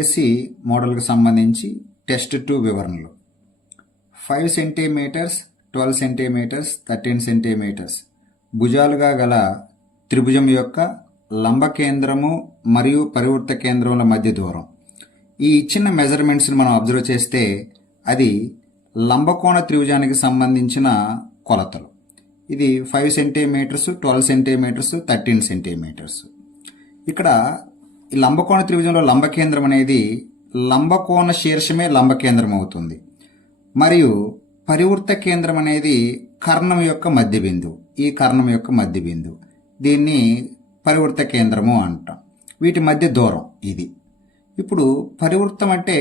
DSC మోడల్కి సంబంధించి test 2 వివరణలు 5 centimetres 12 centimetres 13 centimetres భుజాలుగా గల త్రిభుజం యొక్క లంబ కేంద్రము మరియు పరివృత్త కేంద్రముల మధ్య దూరం. ఈ ఇచ్చిన మెజర్మెంట్స్ని మనం అబ్జర్వ్ చేస్తే అది లంబకోణ త్రిభుజానికి సంబంధించిన కొలతలు. ఇది 5 సెంటీమీటర్స్ 12 సెంటీమీటర్స్ 13 సెంటీమీటర్స్. ఇక్కడ ఈ లంబకోణ త్రిభుజంలో లంబ కేంద్రం అనేది లంబకోణ శీర్షమే లంబ కేంద్రం అవుతుంది. మరియు పరివృత్త కేంద్రం అనేది కర్ణం యొక్క మధ్య బిందువు. ఈ కర్ణం యొక్క మధ్య బిందువు, దీన్ని పరివృత్త కేంద్రము అంటాం. వీటి మధ్య దూరం ఇది. ఇప్పుడు పరివృత్తం అంటే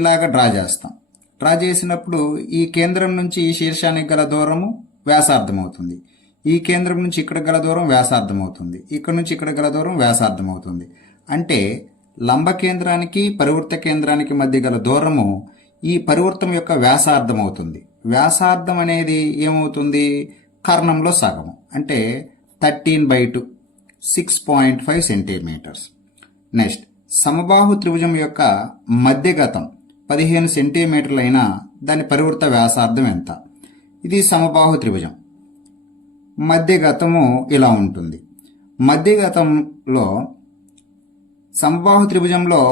ఇలాగ డ్రా చేస్తాం. డ్రా చేసినప్పుడు ఈ కేంద్రం నుంచి ఈ శీర్షానికి గల దూరము వ్యాసార్థం అవుతుంది. ఈ కేంద్రం నుంచి ఇక్కడ గల దూరం వ్యాసార్థం అవుతుంది. ఇక్కడ నుంచి ఇక్కడ గల దూరం వ్యాసార్థం అవుతుంది. అంటే లంబ కేంద్రానికి పరివృత్త కేంద్రానికి మధ్య గల దూరము ఈ పరివృత్తం యొక్క వ్యాసార్థం అవుతుంది. వ్యాసార్థం అనేది ఏమవుతుంది? కర్ణంలో సగము, అంటే 13/2 6.5 సెంటీమీటర్స్. నెక్స్ట్, సమబాహు త్రిభుజం యొక్క మధ్యగతం 15 సెంటీమీటర్లు అయినా దాని పరివృత్త వ్యాసార్థం ఎంత? ఇది సమబాహు త్రిభుజం. మధ్యగతము ఇలా ఉంటుంది. మధ్యగతంలో సమబాహు త్రిభుజంలో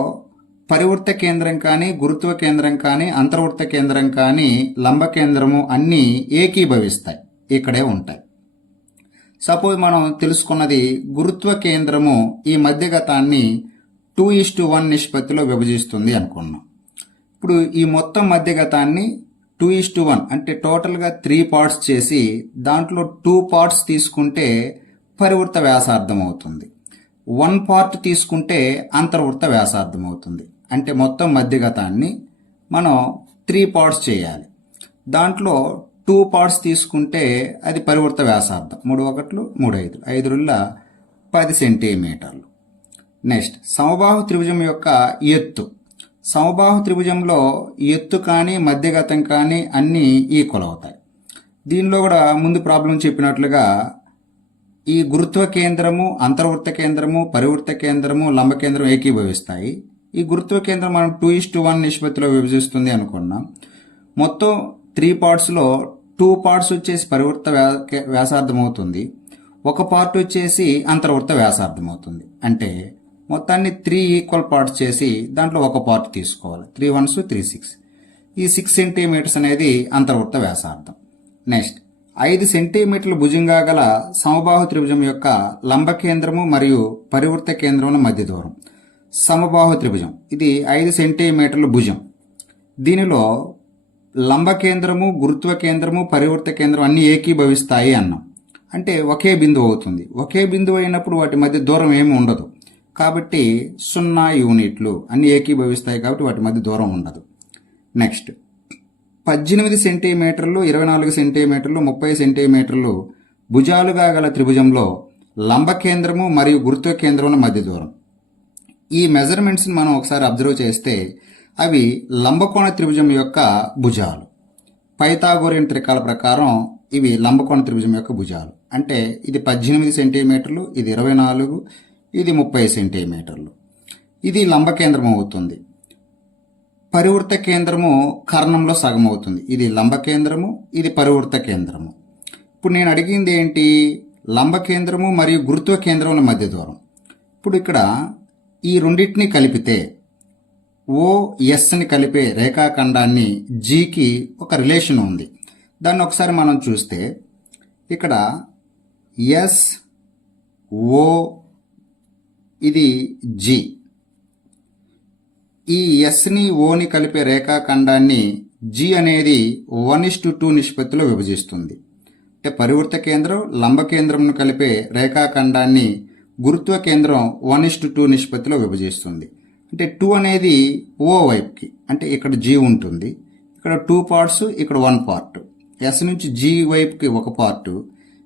పరివృత్త కేంద్రం కానీ, గురుత్వ కేంద్రం కానీ, అంతర్వృత్త కేంద్రం కానీ, లంబ కేంద్రము అన్నీ ఏకీభవిస్తాయి, ఇక్కడే ఉంటాయి. సపోజ్ మనం తెలుసుకున్నది గురుత్వ కేంద్రము ఈ మధ్యగతాన్ని 2:1 నిష్పత్తిలో విభజిస్తుంది అనుకున్నాం. ఇప్పుడు ఈ మొత్తం మధ్యగతాన్ని 2:1 అంటే టోటల్గా 3 పార్ట్స్ చేసి దాంట్లో 2 పార్ట్స్ తీసుకుంటే పరివృత్త వ్యాసార్థం అవుతుంది. 1 పార్ట్ తీసుకుంటే అంతర్వృత్త వ్యాసార్థం అవుతుంది. అంటే మొత్తం మధ్యగతాన్ని మనం 3 పార్ట్స్ చేయాలి. దాంట్లో 2 పార్ట్స్ తీసుకుంటే అది పరివృత్త వ్యాసార్థం. 3 1 3 5 5 10 సెంటీమీటర్లు. నెక్స్ట్, సమబాహు త్రిభుజం యొక్క ఎత్తు. సమబాహు త్రిభుజంలో ఎత్తు కానీ మధ్యగతం కానీ అన్నీ ఈక్వల్ అవుతాయి. దీనిలో కూడా ముందు ప్రాబ్లం చెప్పినట్లుగా ఈ గురుత్వ కేంద్రము, అంతర్వృత్త కేంద్రము, పరివృత్త కేంద్రము, లంబ కేంద్రం ఏకీభవిస్తాయి. ఈ గురుత్వ కేంద్రం మనం 2:1 నిష్పత్తిలో విభజిస్తుంది అనుకున్నాం. మొత్తం 3 పార్ట్స్లో 2 పార్ట్స్ వచ్చేసి పరివృత్త వ్యాసార్థం అవుతుంది. 1 పార్ట్ వచ్చేసి అంతర్వృత్త వ్యాసార్థం అవుతుంది. అంటే మొత్తాన్ని 3 ఈక్వల్ పార్ట్స్ చేసి దాంట్లో 1 పార్ట్ తీసుకోవాలి. 3 1s 3 6. ఈ 6 సెంటీమీటర్స్ అనేది అంతర్వృత్త వ్యాసార్థం. నెక్స్ట్, 5 సెంటీమీటర్ల భుజంగా గల సమబాహు త్రిభుజం యొక్క లంబ కేంద్రము మరియు పరివృత్త కేంద్రముల మధ్య దూరం. సమబాహు త్రిభుజం ఇది 5 సెంటీమీటర్ల భుజం. దీనిలో లంబ కేంద్రము, గురుత్వ కేంద్రము, పరివృత్త కేంద్రం అన్ని ఏకీభవిస్తాయి అన్నాం. అంటే ఒకే బిందువు అవుతుంది. ఒకే బిందువు అయినప్పుడు వాటి మధ్య దూరం ఏమి ఉండదు. కాబట్టి 0 యూనిట్లు. అన్ని ఏకీభవిస్తాయి కాబట్టి వాటి మధ్య దూరం ఉండదు. నెక్స్ట్, 18 సెంటీమీటర్లు 24 సెంటీమీటర్లు 30 సెంటీమీటర్లు భుజాలుగా గల త్రిభుజంలో లంబ కేంద్రము మరియు గురుత్వ కేంద్రముల మధ్య దూరం. ఈ మెజర్మెంట్స్ని మనం ఒకసారి అబ్జర్వ్ చేస్తే అవి లంబకోణ త్రిభుజం యొక్క భుజాలు. పైథాగోరియన్ త్రికాల ప్రకారం ఇవి లంబకోణ త్రిభుజం యొక్క భుజాలు. అంటే ఇది 18 సెంటీమీటర్లు, ఇది 24, ఇది 30 సెంటీమీటర్లు. ఇది లంబ కేంద్రం అవుతుంది. పరివృత్త కేంద్రము కర్ణంలో సగం అవుతుంది. ఇది లంబ కేంద్రము, ఇది పరివృత్త కేంద్రము. ఇప్పుడు నేను అడిగింది ఏంటి? లంబ కేంద్రము మరియు గురుత్వ కేంద్రముల మధ్య దూరం. ఇప్పుడు ఇక్కడ ఈ రెండింటిని కలిపితే OSని కలిపే రేఖాఖండాన్ని Gకి ఒక రిలేషన్ ఉంది. దాన్ని ఒకసారి మనం చూస్తే ఇక్కడ SO ఇది G. ఈ ఎస్ని ఓని కలిపే రేఖాఖండాన్ని G అనేది 1:2 నిష్పత్తిలో విభజిస్తుంది. అంటే పరివృత్త కేంద్రం లంబ కేంద్రంను కలిపే రేఖాఖండాన్ని గురుత్వ కేంద్రం 1:2 నిష్పత్తిలో విభజిస్తుంది. అంటే 2 అనేది O వైపుకి, అంటే ఇక్కడ G ఉంటుంది. ఇక్కడ 2 పార్ట్స్, ఇక్కడ 1 పార్ట్. S నుంచి G వైపుకి 1 పార్ట్,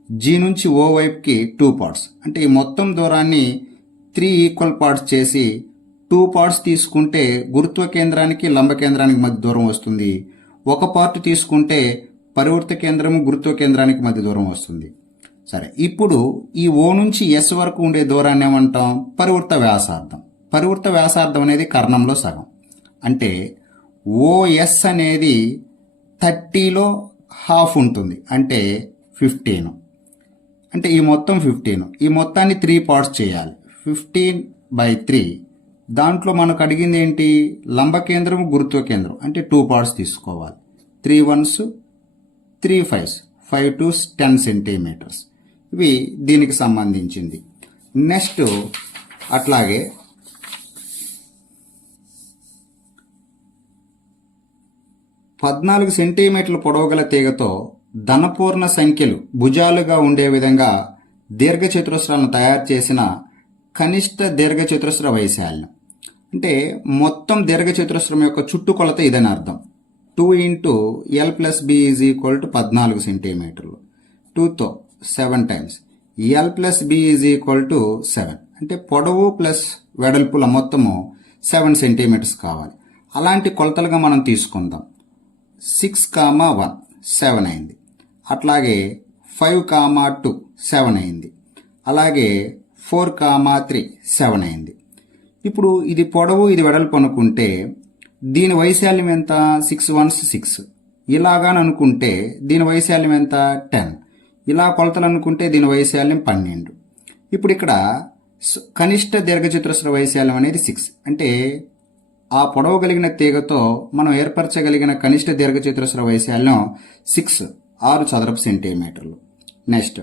G నుంచి O వైపుకి 2 పార్ట్స్. అంటే ఈ మొత్తం దూరాన్ని 3 ఈక్వల్ పార్ట్స్ చేసి 2 పార్ట్స్ తీసుకుంటే గురుత్వ కేంద్రానికి లంబ కేంద్రానికి మధ్య దూరం వస్తుంది. 1 పార్ట్ తీసుకుంటే పరివృత్త కేంద్రము గురుత్వ కేంద్రానికి మధ్య దూరం వస్తుంది. సరే, ఇప్పుడు ఈ O నుంచి S వరకు ఉండే దూరాన్ని ఏమంటాం? పరివృత్త వ్యాసార్థం. పరివృత్త వ్యాసార్థం అనేది కర్ణంలో సగం. అంటే ఓఎస్ అనేది 30లో హాఫ్ ఉంటుంది, అంటే 15. అంటే ఈ మొత్తం 15, ఈ మొత్తాన్ని 3 పార్ట్స్ చేయాలి. 15/3. దాంట్లో మనకు అడిగింది ఏంటి? లంబ కేంద్రం, గురుత్వ కేంద్రం, అంటే 2 పార్ట్స్ తీసుకోవాలి. 3 1s 3 5s 5 to 10 సెంటీమీటర్స్. ఇవి దీనికి సంబంధించింది. నెక్స్ట్ అట్లాగే 14 సెంటీమీటర్ల పొడవుగల తీగతో ధనపూర్ణ సంఖ్యలు భుజాలుగా ఉండే విధంగా దీర్ఘచతురస్రాలను తయారు చేసిన కనిష్ట దీర్ఘచతురస్ర వైశాల్యం. అంటే మొత్తం దీర్ఘచతురస్రం యొక్క చుట్టుకొలత ఇదని అర్థం. 2 × L + B = 14 సెంటీమీటర్లు. 2తో 7 times L + B = 7. అంటే పొడవు ప్లస్ వెడల్పుల మొత్తము 7 సెంటీమీటర్స్ కావాలి. అలాంటి కొలతలుగా మనం తీసుకుందాం. 6,1 7 అయింది. అట్లాగే 5,2 7 అయింది. అలాగే 4,3 7 అయింది. ఇప్పుడు ఇది పొడవు, ఇది వెడల్పు అనుకుంటే దీని వైశాల్యం ఎంత? 6 1s 6. ఇలాగాని అనుకుంటే దీని వైశాల్యం ఎంత? 10. ఇలా కొలతలు అనుకుంటే దీని వైశాల్యం 12. ఇప్పుడు ఇక్కడ కనిష్ట దీర్ఘచతురస్ర వైశాల్యం అనేది 6. అంటే ఆ పొడవు కలిగిన తీగతో మనం ఏర్పరచగలిగిన కనిష్ట దీర్ఘచతురస్ర వైశాల్యం 6 చదరపు సెంటీమీటర్లు. నెక్స్ట్